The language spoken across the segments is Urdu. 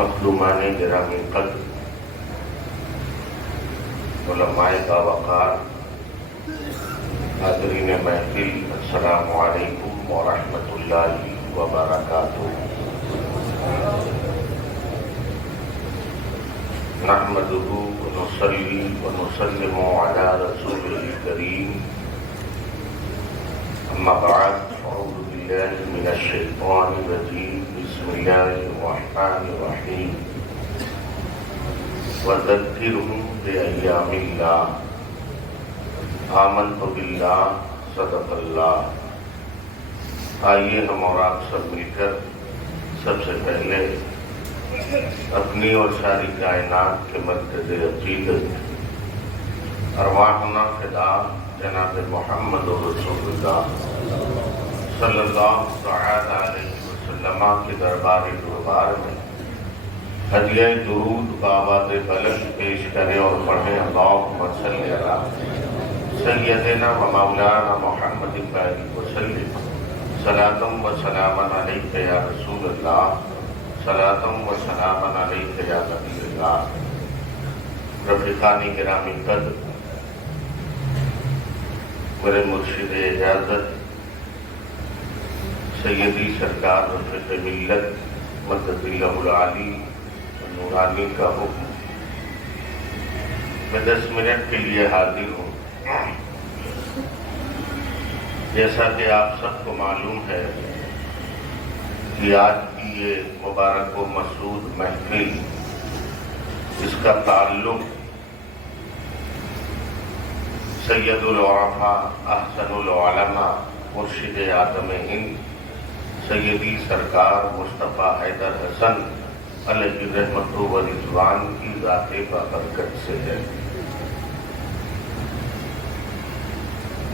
مخدومان گرامی قدر، علماء باوقار، حاضرین محفل، السلام علیکم ورحمۃ اللہ وبرکاتہ۔ نحمدہ ونصلی ونسلم علی رسولہ الکریم، اما بعد، اعوذ باللہ من الشیطان الرجیم، بسم اللہ الرحمن الرحیم، وذکرہم بایام اللہ، آمنت باللہ، صدق اللہ۔ آئیے ہم اور آپ سب مل کر سب سے پہلے اپنی اور ساری کائنات کے مرکز عقیدت ارواحنا فدا جناب محمد رسول اللہ صلی اللہ تعالی علیہ وسلم کے دربار میں ہدیہ درود بآواز بلند پیش کریں اور پڑھیں، اللہم صلی علی سیدنا و مولانا محمد وسلم، صلاۃ و سلاما علیک یا رسول اللہ، صلاۃ و سلاما علیک یا نبی اللہ۔ رفیقان گرامی قدر، میرے مرشد اجازت سیدی سرکار رفیق ملت مدد اللہ العالی نورانی کا حکم، میں 10 منٹ کے لیے حاضر ہوں۔ جیسا کہ آپ سب کو معلوم ہے کہ آج کی یہ مبارک و مسعود محفل، اس کا تعلق سید العرفاء احسن العلماء مرشد اعظم ہند سیدی سرکار مصطفیٰ حیدر حسن علیہ رحمت و رضوان کی ذات بابرکت سے ہے۔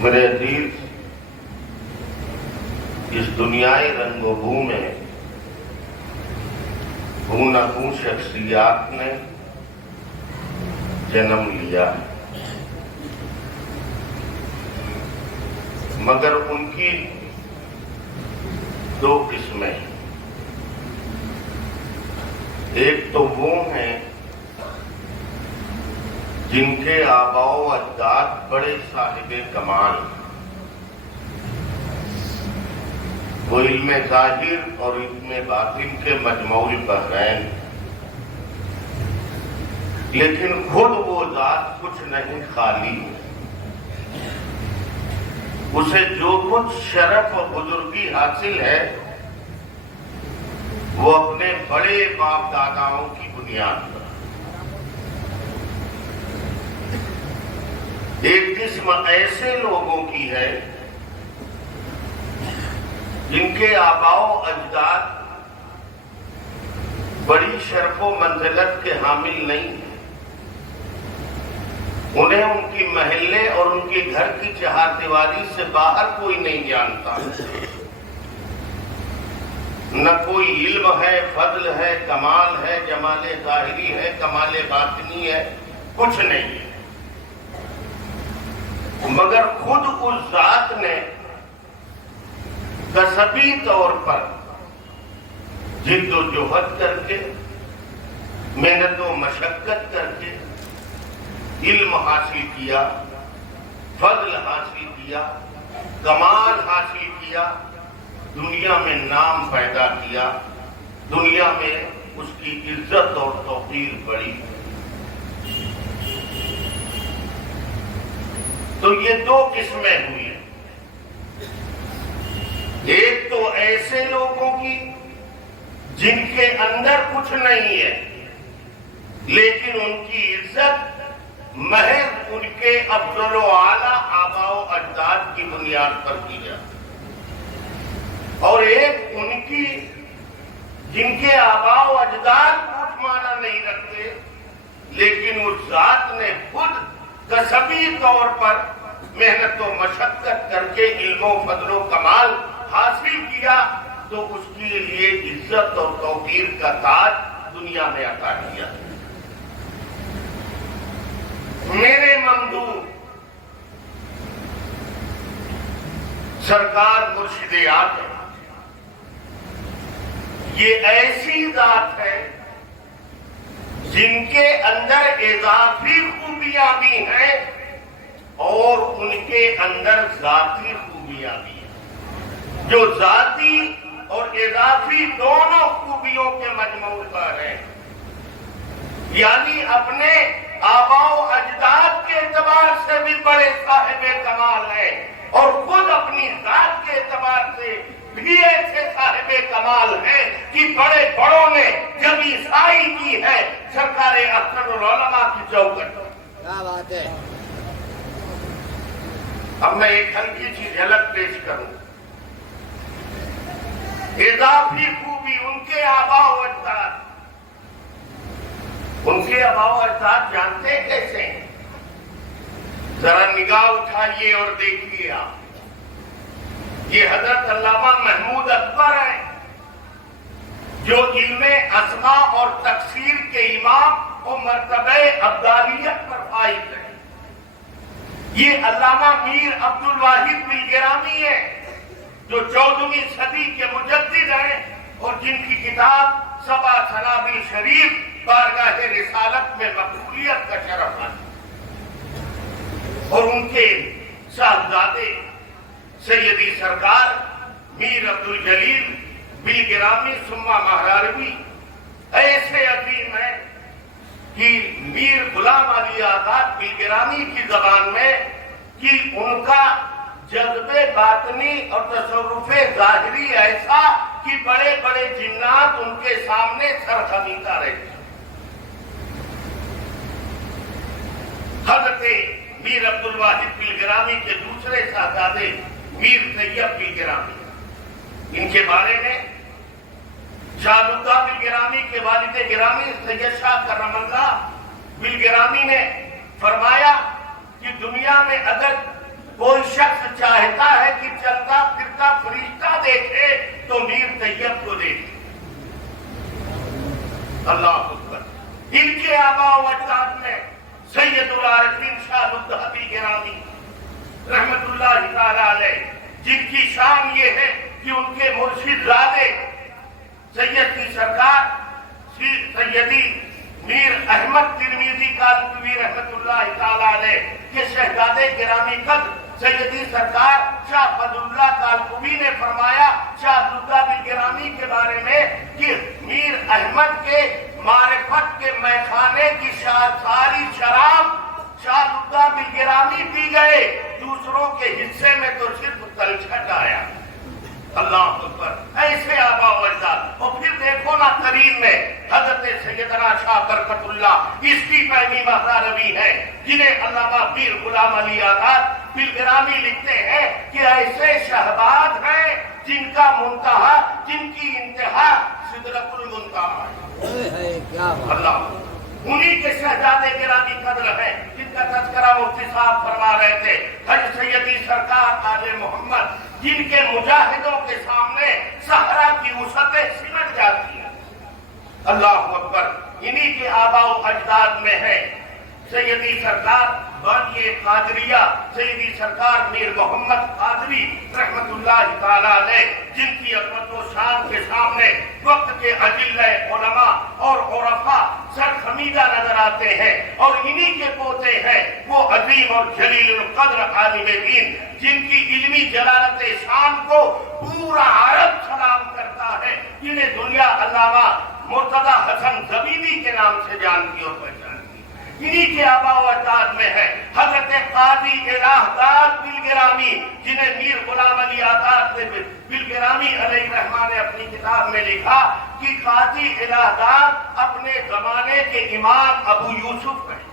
میرے عزیز، اس دنیائے رنگ و بو میں ہوں نہ ہوں شخصیات نے جنم لیا، مگر ان کی 2 قسمیں ہیں۔ ایک تو وہ ہیں جن کے آباء و اجداد بڑے صاحب کمال، وہ علم ظاہر اور علم باطن کے مجموع البحرین، لیکن خود وہ ذات کچھ نہیں خالی، اسے جو کچھ شرف و بزرگی حاصل ہے وہ اپنے بڑے باپ داداؤں کی بنیاد پر۔ ایک قسم ایسے لوگوں کی ہے جن کے آباء و اجداد بڑی شرف و منزلت کے حامل نہیں ہیں، انہیں ان کی محلے اور ان کے گھر کی چہار دیواری سے باہر کوئی نہیں جانتا، نہ کوئی علم ہے، فضل ہے، کمال ہے، جمال ظاہری ہے، کمال باطنی ہے، کچھ نہیں ہے، مگر خود اس ذات نے کسبی طور پر جد و جہد کر کے، محنت و مشقت کر کے علم حاصل کیا، فضل حاصل کیا، کمال حاصل کیا، دنیا میں نام پیدا کیا، دنیا میں اس کی عزت اور توقیر بڑھی۔ تو یہ 2 قسمیں ہوئی ہیں۔ ایک تو ایسے لوگوں کی جن کے اندر کچھ نہیں ہے، لیکن ان کی عزت محض ان کے افضل و اعلیٰ آباء و اجداد کی بنیاد پر کی جاتی، اور ایک ان کی جن کے آباء و اجداد کچھ معنی نہیں رکھتے، لیکن اس ذات نے خود کسبی طور پر محنت و مشقت کر کے علم و فضل و کمال حاصل کیا، تو اس کے لیے عزت اور توقیر کا تاج دنیا میں عطا کیا۔ میرے ممدوح سرکار مرشد اعظم، یہ ایسی ذات ہے جن کے اندر اضافی خوبیاں بھی ہیں اور ان کے اندر ذاتی خوبیاں بھی ہیں، جو ذاتی اور اضافی دونوں خوبیوں کے مجموع پر ہیں، یعنی اپنے آباء و اجداد کے اعتبار سے بھی بڑے صاحب کمال ہیں اور خود اپنی ذات کے اعتبار سے بھی ایسے صاحب کمال ہیں کہ بڑے بڑوں نے جب عیسائی کی ہے سرکار احسن العلماء کی چوکٹ۔ کیا بات ہے۔ اب میں ایک ہلکی سی جھلک پیش کروں۔ اضافی خوبی ان کے آباء و اجداد، ان کے آباء و اجداد جانتے کیسے ہیں؟ ذرا نگاہ اٹھائیے اور دیکھیے آپ، یہ حضرت علامہ محمود اکبر ہیں جو علم اسماء اور تفسیر کے امام اور مرتبہ ابدالیت پر فائز ہیں۔ یہ علامہ میر عبد الواحد بلگرامی ہے جو 14ویں صدی کے مجدد ہیں اور جن کی کتاب سبع سنابل شریف بارگاہ رسالت میں مقبولیت کا شرف ہے، اور ان کے صاحبزادے سیدی سرکار میر عبد الجلیل بلگرامی سما مہراروی ایسے عظیم ہیں کہ میر غلام علی آزاد بلگرامی کی زبان میں کہ ان کا جذبے باطنی اور تصرف ظاہری ایسا کہ بڑے بڑے جنات ان کے سامنے سرخمیتا رہتے۔ حضرت میر عبد الواحد بلگرامی کے دوسرے صاحبزادے میر طیب بلگرامی، ان کے بارے میں شاہدہ بلگرامی کے والد گرامی سید شاہ کرم اللہ بلگرامی نے فرمایا کہ دنیا میں اگر کوئی شخص چاہتا ہے کہ چلتا پھرتا فرشتہ دیکھے تو میر طیب کو دیکھے۔ اللہ اکبر۔ ان کے آباء و اجداد میں سید العارفین شاہ الدہبی گرامی رحمت اللہ تعالی علیہ، جن کی شان یہ ہے کہ ان کے مرشد زادے سیدی سرکار سیدی میر احمد ترمذی کالکوی رحمت اللہ تعالی علیہ کے شہزادے گرامی قدر سیدی سرکار شاہ فضل اللہ کالکوی نے فرمایا شاہ عبداللہ بلگرامی کے بارے میں کہ میر احمد کے معرفت کے میخانے کی ساری شراب شاہ عبداللہ بلگرامی پی گئے، دوسروں کے حصے میں تو صرف تلچھٹ آیا۔ اللہ اکبر۔ ایسے آباء و اجداد۔ اور پھر دیکھو نا ترین میں حضرت سیدنا شاہ برکت اللہ اس کی پہلی مہراروی ہے جنہیں علامہ میر غلام علی آزاد بلگرامی لکھتے ہیں کہ ایسے شہباز ہیں جن کا منتہا، جن کی انتہا سدرۃ المنتہا ہے۔ اللہ، انہی کے شہزادے گرامی قدر ہیں جن کا تذکرہ مفتی صاحب فرما رہے تھے، حضرت سیدی سرکار آل محمد جن کے مجاہدوں کے سامنے صحرا کی وسعتیں سمٹ جاتی ہیں۔ اللہ اکبر۔ انہی کے آباء و اجداد میں ہے سیدی سرکار بانی قادریہ سیدی سرکار میر محمد قادری رحمت اللہ تعالی علیہ، جن کی عظمت و شان کے سامنے وقت کے اجلہ علماء اور عرفاء سرخمیدہ نظر آتے ہیں، اور انہی کے پوتے ہیں وہ عظیم اور جلیل القدر عالم دین جن کی علمی جلالت شان کو پورا عرب سلام کرتا ہے، جنہیں دنیا علامہ مرتضی حسن زبیدی کے نام سے جانتی اور پہچانتی۔ انہی کے آباء و اجداد میں ہے حضرت قاضی الہداد بلگرامی، جنہیں میر غلام علی آزاد بلگرامی علیہ الرحمہ نے اپنی کتاب میں لکھا کہ قاضی الہداد اپنے زمانے کے امام ابو یوسف ہیں۔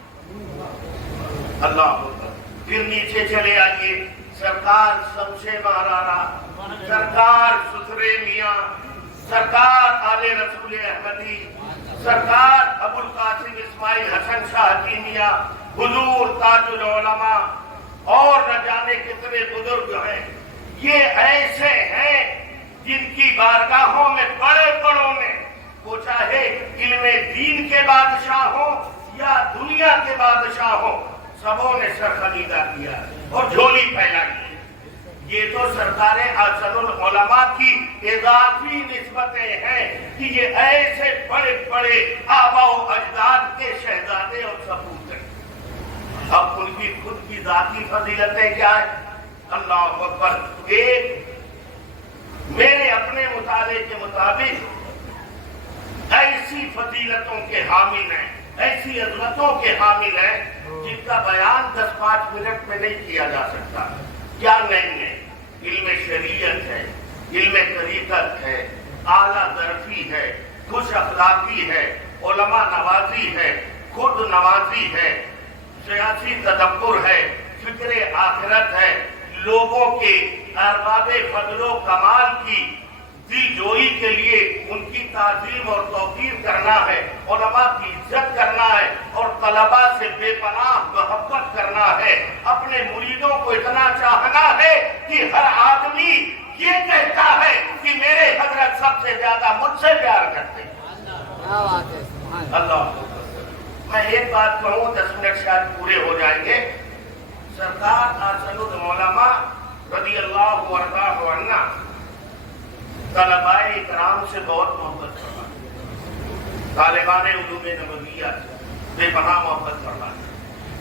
اللہ اکبر۔ پھر نیچے چلے آئیے، سرکار شمشے مارانا، سرکار سترے میاں، سرکار آل رسول احمدی، سرکار ابو القاسم اسماعیل حسن شاہ حکیمیہ، حضور تاج العلماء اور نہ جانے کتنے بزرگ ہیں، یہ ایسے ہیں جن کی بارگاہوں میں بڑے بڑوں نے، وہ چاہے علم دین کے بادشاہ ہوں یا دنیا کے بادشاہ ہوں، سبوں نے سرخمیدہ کیا اور جھولی پھیلائی۔ یہ تو سرکار احسن العلماء کی اضافی نسبتیں ہیں کہ یہ ایسے بڑے بڑے آبا و اجداد کے شہزادے اور سپوت ہیں. اب ان کی خود کی ذاتی فضیلتیں کیا ہیں؟ اللہ اکبر. ایک میرے اپنے مطالعے کے مطابق ایسی فضیلتوں کے حامل ہیں، ایسی عظمتوں کے حامل ہیں جن کا بیان 10-5 منٹ میں نہیں کیا جا سکتا. کیا نہیں ہے؟ علم شریعت ہے، علم طریقت ہے، اعلیٰ ظرفی ہے، خوش اخلاقی ہے، علماء نوازی ہے، خود نوازی ہے، سیاسی تدبر ہے، فکر آخرت ہے، لوگوں کے ارباب فضل و کمال کی دل جوئی کے لیے ان کی تعظیم اور توقیر کرنا ہے، علماء کی عزت کرنا ہے اور طلباء سے بے پناہ محبت کرنا ہے، اپنے مریدوں کو اتنا چاہنا ہے کہ ہر آدمی یہ کہتا ہے کہ میرے حضرت سب سے زیادہ مجھ سے پیار کرتے ہیں. اللہ. میں ایک بات کہوں، 10 منٹ شاید پورے ہو جائیں گے. سرکار احسن العلماء رضی اللہ عنہ طلباء اکرام سے بہت محبت فرماتے، طالبان علوم نبویہ بے پناہ محبت فرماتے.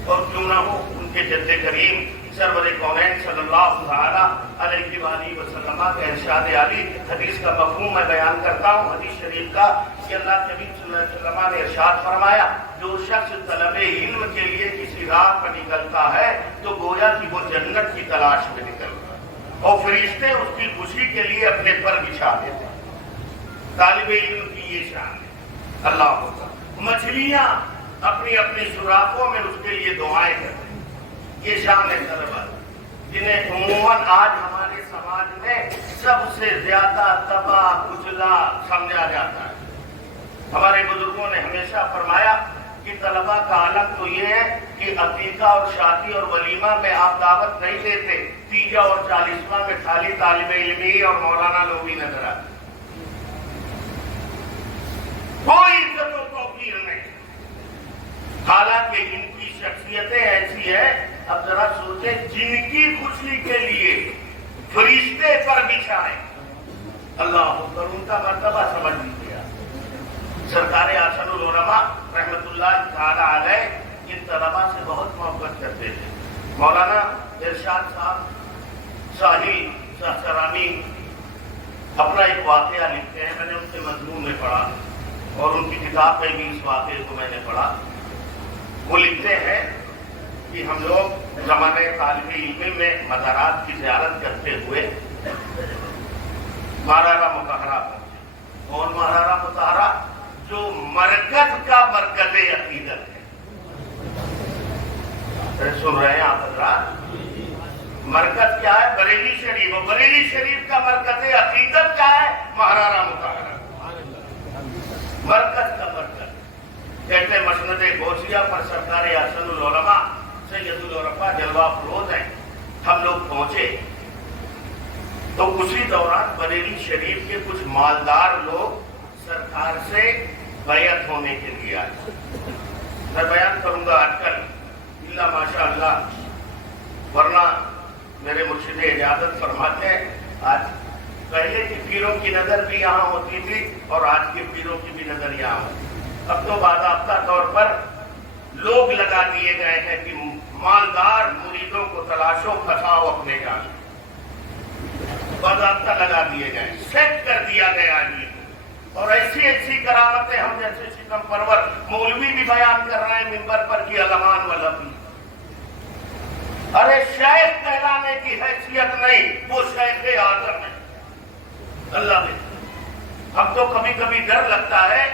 اور کیوں نہ ہو ان کے جد کریم سرور کونین صلی اللہ تعالی علیہ وآلہ وسلم کا ارشاد عالی. حدیث کا مفہوم میں بیان کرتا ہوں حدیث شریف کا کہ اللہ کے نبی صلی اللہ علیہ وسلم نے ارشاد فرمایا، جو شخص طلب علم کے لیے کسی راہ پر نکلتا ہے تو گویا کہ وہ جنت کی تلاش میں نکلتا ہے اور فرشتے اس کی خوشی کے لیے اپنے پر بچھا دیتے ہیں. طالب علم کی یہ شان ہے. اللہ ہوتا. مچھلیاں اپنی اپنی سوراخوں میں اس کے لیے دعائیں کرتے ہیں. یہ شان ہے طلباء جنہیں عموماً آج ہمارے سماج میں سب سے زیادہ تباہ کچلا سمجھا جاتا ہے. ہمارے بزرگوں نے ہمیشہ فرمایا کہ طلباء کا عالم تو یہ ہے کہ عقیقہ اور شادی اور ولیمہ میں آپ دعوت نہیں دیتے، تیجا اور 40واں میں خالی طالب علمی اور مولانا لوگ ہی نظر آتے، کوئی عزت و توقیر نہیں. حالانکہ ان کی شخصیتیں ایسی ہیں. اب ذرا سوچیں، جن کی خوشی کے لیے فرشتے پر بچھائے. اللہ اکبر. ان کا مرتبہ سمجھ لیجیے. سرکار احسن العلماء رحمت اللہ تعالی علیہ ان طلباء سے بہت محبت کرتے تھے. مولانا ارشاد صاحب ساحل سرانی اپنا ایک واقعہ لکھتے ہیں. میں نے ان کے مضمون میں پڑھا اور ان کی کتاب میں بھی اس واقعے کو میں نے پڑھا. وہ لکھتے ہیں کہ ہم لوگ زمانے طالب علم میں مزارات کی زیارت کرتے ہوئے مارارا مطہرہ پہنچے. اور مارارا مطہرہ جو مرکز کا مرکز عقیدت ہے. سن رہے ہیں آپ حضرات؟ مرکز کیا ہے؟ بریلی شریف. اور بریلی شریف کا مرکز عقیدت کیا ہے؟ مارارا مطہرہ. مرکز کا مرکز. کہتے مسند غوثیہ پر سرکار احسن العلماء سید العرفاء جلوہ افروز ہیں. ہم لوگ پہنچے تو اسی دوران بریلی شریف کے کچھ مالدار لوگ سرکار سے بیعت ہونے کے لیے آئے. میں بیان کروں گا آج کل اللہ ماشاء اللہ، ورنہ میرے مرشد اجازت فرماتے ہیں آج پہلے کی پیروں کی نظر بھی یہاں ہوتی تھی اور آج کے پیروں کی بھی نظر یہاں ہوتی. اب تو باضابطہ طور پر لوگ لگا دیے گئے ہیں کہ مالدار مریدوں کو تلاشو پھنساؤ اپنے جان. باضابطہ لگا دیے گئے، سیٹ کر دیا گیا آدمی. اور ایسی ایسی کرامتیں ہم جیسے ستم پرور مولوی بھی بیان کر رہے ہیں ممبر پر کہ علمان ولبی. ارے شیخ کہلانے کی حیثیت نہیں، وہ شیخ اعظم ہے. اللہ نے ہم تو کبھی کبھی ڈر لگتا ہے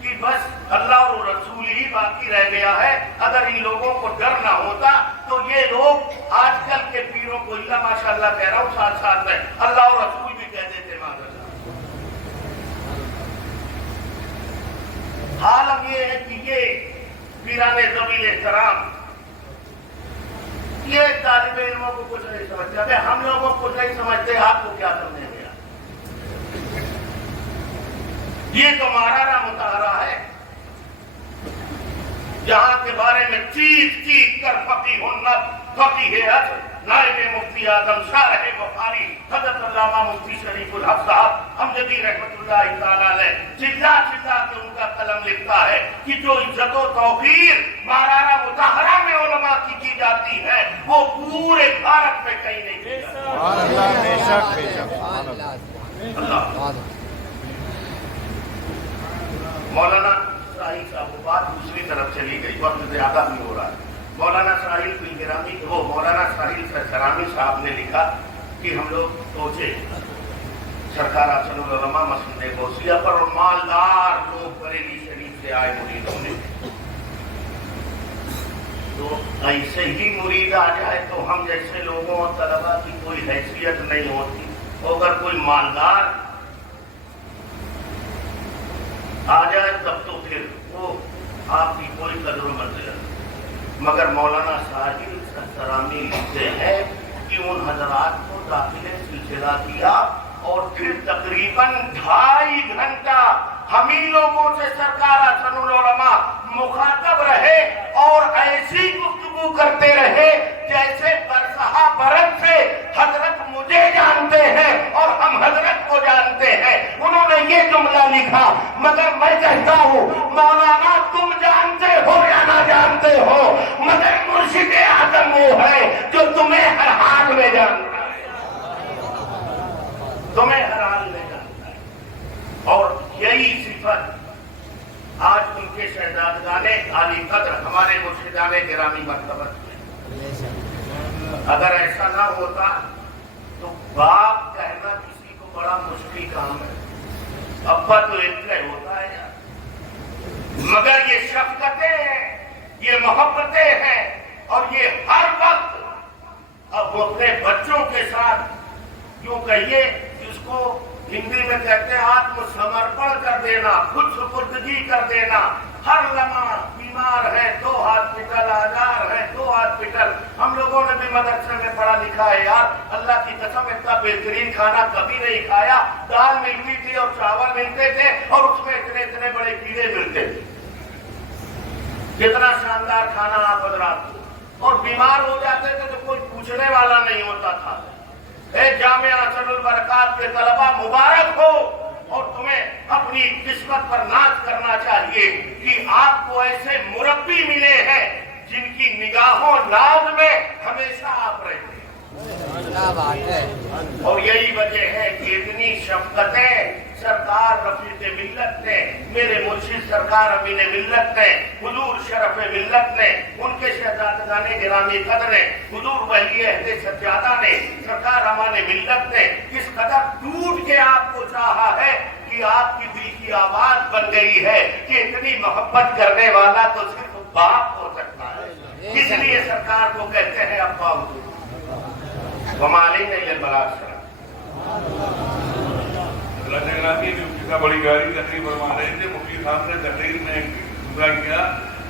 کہ بس اللہ اور رسول ہی باقی رہ گیا ہے. اگر ان لوگوں کو ڈر نہ ہوتا تو یہ لوگ آج کل کے پیروں کو اللہ ماشاء اللہ کہہ رہا ہوں ساتھ ساتھ میں اللہ اور رسول بھی کہہ دیتے. حال اب یہ ہے کہ یہ پیران ذویل احترام یہ طالب علموں کو کچھ نہیں سمجھتے. ابھی ہم لوگوں کو نہیں سمجھتے، آپ کو کیا سمجھیں گے؟ یہ تو مارارا مطہرہ ہے جہاں کے بارے میں چیخ چیخ کر فقیہ النب فقیہ عصر نائب مفتی اعظم شارح بخاری حضرت علامہ مفتی شریف الحق صاحب امجدی رحمت اللہ تعالی علیہ چلا چلا کے ان کا قلم لکھتا ہے کہ جو عزت و توقیر مارانا مظاہرہ میں علماء کی جاتی ہے وہ پورے بھارت میں کہیں نہیں کی جاتی. مولانا ساحل صاحب وہ بات دوسری طرف چلی گئی, وقت زیادہ بھی ہو رہا ہے. مولانا ساحل گرامی وہ مولانا ساحل سرامی صاحب نے لکھا کہ ہم لوگ سوچے سرکار حسن العلماء مسند غوثیہ پر اور مالدار لوگ بریلی شریف سے آئے مریدوں نے, تو ایسے ہی مرید آ جائے تو ہم جیسے لوگوں اور طلبا کی کوئی حیثیت نہیں ہوتی. اگر کوئی مالدار آ جائے تب تو پھر وہ آپ کی کوئی قدر و منزلت. مگر مولانا ساحل سرامی لکھتے ہیں کہ ان حضرات کو داخلے سلسلہ کیا اور پھر تقریباً 2.5 گھنٹہ ہم ہی لوگوں سے سرکار حسن العلماء مخاطب رہے اور ایسی گفتگو کرتے رہے جیسے برسہا برد سے حضرت مجھے جانتے ہیں اور ہم حضرت کو جانتے ہیں. انہوں نے یہ جملہ لکھا, مگر میں کہتا ہوں مولانا تم جانتے ہو یا نہ جانتے ہو, مگر مرشد اعظم وہ ہے جو تمہیں ہر حال میں جانتا ہے, تمہیں ہر حال میں جانتا ہے. اور یہی صفت آج ان کے شہزادگان عالی قدر ہمارے مرشدان گرامی مرتبت میں. اگر ایسا نہ ہوتا تو باپ کہنا کسی کو بڑا مشکل کام ہے, ابا تو ایک ہوتا ہے یار. مگر یہ شفقتیں ہیں, یہ محبتیں ہیں, اور یہ ہر وقت اب وہ اپنے بچوں کے ساتھ یوں کہیے جس کو ہندی میں کہتے ہیں آتم سمرپن کر دینا, خود سپردگی کر دینا. ہر لمحہ بیمار ہے 2 ہاسپٹل, آزار ہے 2 ہاسپٹل. ہم لوگوں نے بھی مدرسے میں پڑھا لکھا ہے یار, اللہ کی قسم اتنا بہترین کھانا کبھی نہیں کھایا. دال ملتی تھی اور چاول ملتے تھے اور اس میں اتنے بڑے کیڑے ملتے تھے. کتنا شاندار کھانا آپ حضرات کو, اور بیمار ہو جاتے تھے تو کوئی پوچھنے والا نہیں ہوتا تھا. اے جامعہ حسن البرکات کے طلبہ مبارک ہو, اور تمہیں اپنی قسمت پر ناز کرنا چاہیے کہ آپ کو ایسے مربی ملے ہیں جن کی نگاہوں ناز میں ہمیشہ آپ رہتے ہیں. اور یہی وجہ ہے کہ اتنی شفقتیں سرکار رفیق ملت نے, میرے مرشد سرکار امین ملت نے, حضور شرف ملت نے, ان کے شہزادگان گرامی قدر نے, حضور ولی عہد سجادہ نے, سرکار امان ملت نے اس قدر ٹوٹ کے آپ کو چاہا ہے کہ آپ کی دل کی آواز بن گئی ہے کہ اتنی محبت کرنے والا تو صرف باپ ہو سکتا ہے. اس لیے سرکار کو کہتے ہیں ابا حضور ومالی نہیں البلاغ. بڑی گاڑی تقریر فرما رہے تھے, مفتی صاحب نے تقریر میں پورا کیا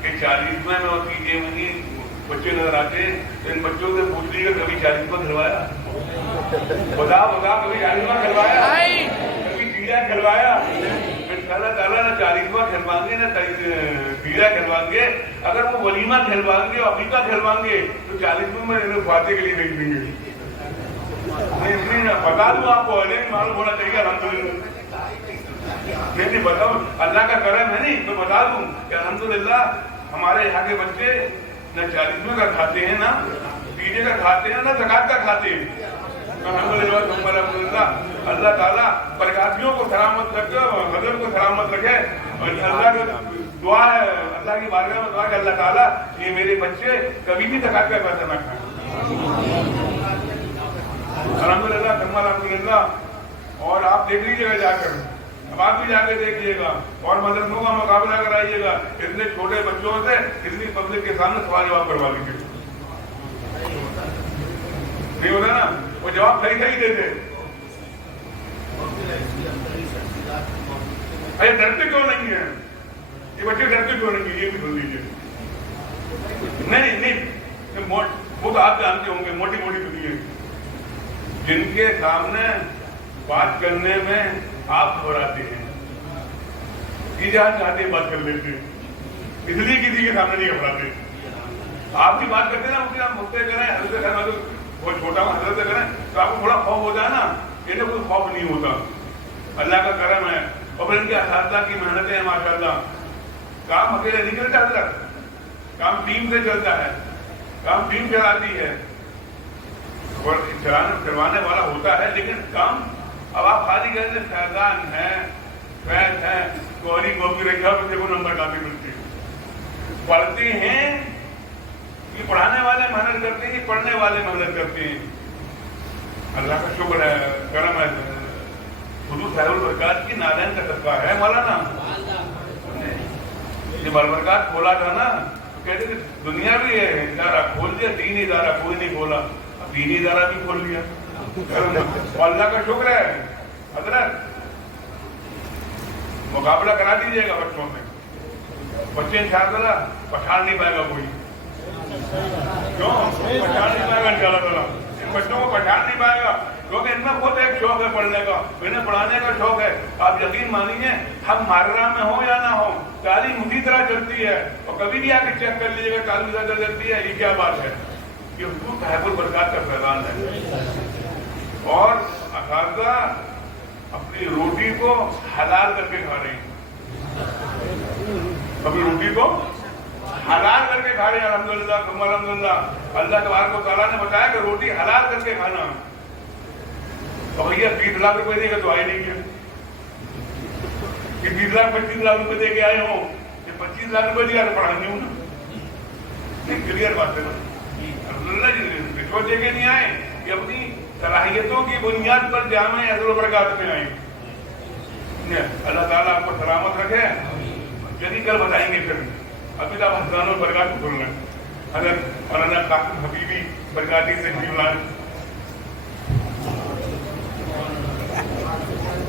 کہ 40واں میں اور PJ منی بچے نظر آتے, تو ان بچوں سے پوچھ لیجیے کبھی 40واں کھلوایا, بتا کبھی 40واں کھلوایا, کبھی پیڑا کھلوایا. پھر اللہ تعالیٰ نہ 40واں کھلوائیں گے نہ پیڑا کھلوائیں گے. اگر وہ ولیمہ کھلوائیں گے اور عقیقہ کھلوائیں گے تو 40واں میں انہیں فاتحے کے لیے بھیج دیں گے. نہیں بتا دوں آپ کو, نہیں معلوم ہونا چاہیے الحمدللہ. نہیں بتاؤ, اللہ کا کرم ہے نہیں تو بتا دوں کہ الحمدللہ ہمارے یہاں کے بچے نہ 40واں کا کھاتے ہیں, نہ پیڑے کا کھاتے ہیں, نہ زکات کا کھاتے ہیں. الحمدللہ اللہ تعالیٰ پرکاتیوں کو سلامت رکھے, حضرت کو سلامت رکھے. اور اللہ کی دعا ہے, اللہ کی بارگاہ میں دعا کہ اللہ تعالیٰ یہ میرے بچے کبھی بھی زکات کا پیسہ نہ کھائیں. الحمدللہ الحمدللہ. اور آپ دیکھ لیجیے گا جا کر, اب آپ بھی جا کے دیکھیے گا اور مدرسوں کا مقابلہ کرائیے گا. اتنے چھوٹے بچوں سے اتنی پبلک کے سامنے سوال جواب کروا لیجیے. نہیں ہوتا نا, وہ جواب صحیح دیتے. ارے ڈرتے کیوں نہیں ہیں یہ بچے, ڈرتے کیوں نہیں, یہ بھی سن لیجیے. نہیں وہ تو آپ جانتے ہوں گے, موٹی دنیا جن کے سامنے بات کرنے میں آپ گھبراتے ہیں, جہاں چاہتے ہیں بات کر لیتے ہیں, اس لیے کسی کے سامنے نہیں گھبراتے. آپ کی بات کرتے ہیں نا, آپ مجھ سے کریں, حضرت کریں, تو وہ چھوٹا حضرت کریں تو آپ کو تھوڑا خوف ہوتا ہے نا. یہ کوئی خوف نہیں ہوتا. اللہ کا کرم ہے. اور پھر ان کے اساتذہ کی محنتیں ہیں ماشاءاللہ. کام اکیلے نہیں کرتا حضرت, کام ٹیم سے چلتا ہے, کام ٹیم چلاتی ہے, اور کروانے والا ہوتا ہے, لیکن کام اب آپ خالی کہتے ہیں فیضان ہیں, فیض ہیں, گوری گوپی رکھا تو دیکھو نمبر کافی ملتی پڑھتے ہیں. یہ پڑھانے والے محنت کرتے ہیں, یہ پڑھنے والے محنت کرتے ہیں. اللہ کا شکر ہے, کرم ہے. حضور صاحب البرکات کی نالین کا صدقہ ہے مولانا. یہ برکات کھولا تھا نا, تو کہتے تھے دنیا بھی ہے ادارہ کھول دیا, دینی ادارہ کوئی نہیں کھولا, اب دینی ادارہ بھی کھول لیا. اور اللہ کا شکر ہے حضرت, مقابلہ کرا دیجیے گا بچوں میں. بچے انشاءاللہ پچھاڑ نہیں پائے گا کوئی. کیوں پچھاڑ نہیں پائے گا انشاءاللہ تعالیٰ, ان بچوں کو پچھاڑ نہیں پائے گا, کیونکہ ان میں خود ایک شوق ہے پڑھنے کا, انہیں پڑھانے کا شوق ہے. آپ یقین مانیے ہم مارنا میں ہوں یا نہ ہوں, تعلیم اسی طرح چلتی ہے. اور کبھی بھی آ کے چیک کر لیجیے گا تعلیم زیادہ چلتی ہے. یہ کیا بات ہے, یہ حضور صاحب البرکات کا فیضان ہے. اور اساتذہ اپنی روٹی کو حلال کر کے کھا رہے ہیں, اپنی روٹی کو حلال کر کے کھا رہے ہیں. الحمدللہ ثم الحمدللہ. اللہ تبارک و تعالیٰ نے بتایا کہ روٹی حلال کر کے کھانا. تو بھیا 30 لاکھ روپے دے گا تو آئے نہیں کیا, کہ 20 لاکھ 25 لاکھ روپے دے کے آئے ہوں, کہ 25 لاکھ روپے دیا تو پڑھانے ہوں نا. نہیں, کلیئر بات ہے نا. الحمدللہ رشوت دے کے نہیں آئے, کہ اپنی صلاحیتوں کی بنیاد پر جامع عزل و برکات میں آئے. اللہ تعالیٰ آپ کو سلامت رکھے. یعنی کل بتائیں گے پھر, ابھی تو آپ حسان و برکات کھول رہے ہیں. حضرت مولانا قاسم حبیبی برکاتی سے